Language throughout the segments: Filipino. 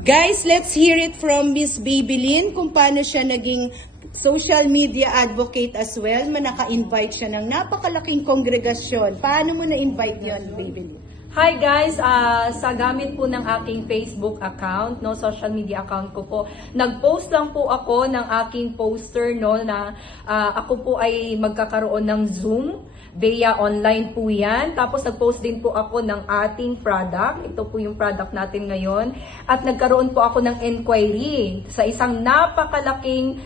Guys, let's hear it from Miss Babylin kung paano siya naging social media advocate as well. Naka-invite siya ng napakalaking kongregasyon. Paano mo na-invite yun, Babylin? Hi guys, sa gamit po ng aking Facebook account, no, social media account ko po, nag-post lang po ako ng aking poster, no, na ako po ay magkakaroon ng Zoom via online po yan. Tapos nag-post din po ako ng ating product. Ito po yung product natin ngayon. At nagkaroon po ako ng inquiry sa isang napakalaking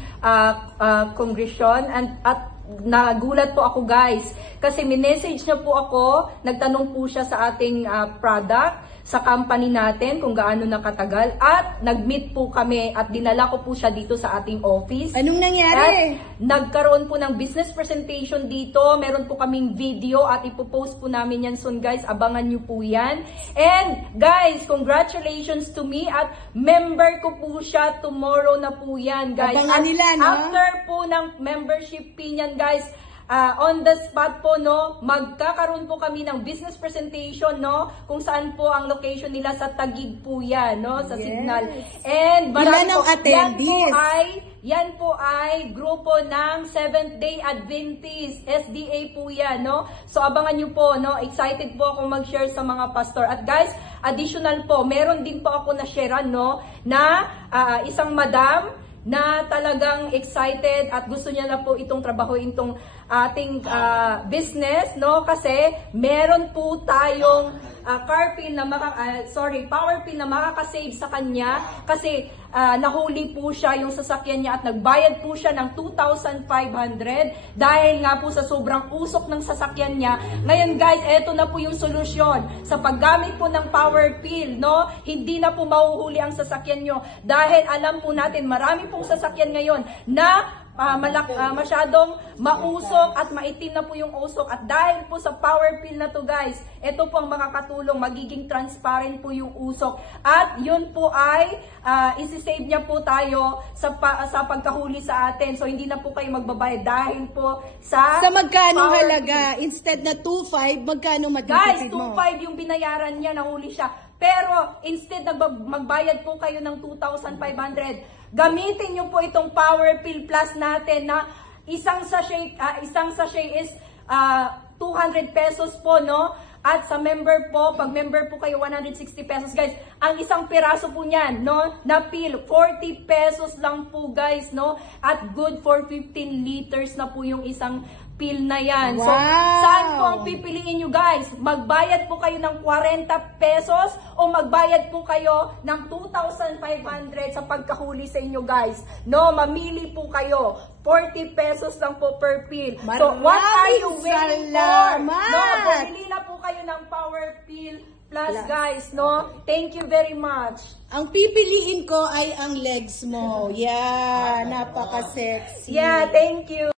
congregation at nagulat po ako guys kasi minessage niya po ako, nagtanong po siya sa ating product, sa company natin kung gaano nakatagal at nag-meet po kami at dinala ko po siya dito sa ating office. Anong nangyari? At nagkaroon po ng business presentation dito, meron po kaming video at ipopost po namin yan soon guys, abangan nyo po yan. And guys, congratulations to me at member ko po siya tomorrow na po yan guys. Abangan nila, no? After po ng membership fee niyan guys, on the spot po, no, magkakaroon po kami ng business presentation, no, kung saan po ang location nila sa Taguig po yan, no, sa Signal. And ilan ang attendees? Yan po ay grupo ng Seventh-day Adventist, SDA po yan, no. So abangan nyo po, no, excited po akong mag-share sa mga pastor. At guys, additional po, meron din po ako na-sharean, no, na isang madam na talagang excited at gusto niya na po itong trabaho, itong ating business, no? Kasi meron po tayong power pin na makakasave sa kanya kasi nahuli po siya yung sasakyan niya at nagbayad po siya ng 2,500 dahil nga po sa sobrang usok ng sasakyan niya. Ngayon guys, eto na po yung solusyon. Sa paggamit po ng power pin, no? Hindi na po mahuhuli ang sasakyan nyo dahil alam po natin marami pong sasakyan ngayon na masyadong mausok at maitim na po yung usok. At dahil po sa power pin na to guys, ito po ang makakatulong, magiging transparent po yung usok. At yun po ay isi-save niya po tayo sa pagkahuli sa atin. So hindi na po kayo magbabayad dahil po sa magkano halaga? Instead na 2,500, magkano matitipid mo? Guys, 2,500 yung binayaran niya, nahuli siya. Pero instead na magbayad po kayo ng 2,500, gamitin niyo po itong Power Pill Plus natin na isang sachet is 200 pesos po, no? At sa member po, pag member po kayo, 160 pesos guys. Ang isang piraso po niyan, no, na pill, 40 pesos lang po guys, no? At good for 15 liters na po yung isang pill na yan. Wow. So, saan po ang pipiliin nyo guys? Magbayad po kayo ng 40 pesos o magbayad po kayo ng 2,500 sa pagkahuli sa inyo guys. No, mamili po kayo. 40 pesos lang po per pill. So, what are you waiting for? No, bumili na po kayo ng Power Pill Plus guys, no? Thank you very much. Ang pipiliin ko ay ang legs mo. Yeah, napaka-sexy. Yeah, thank you.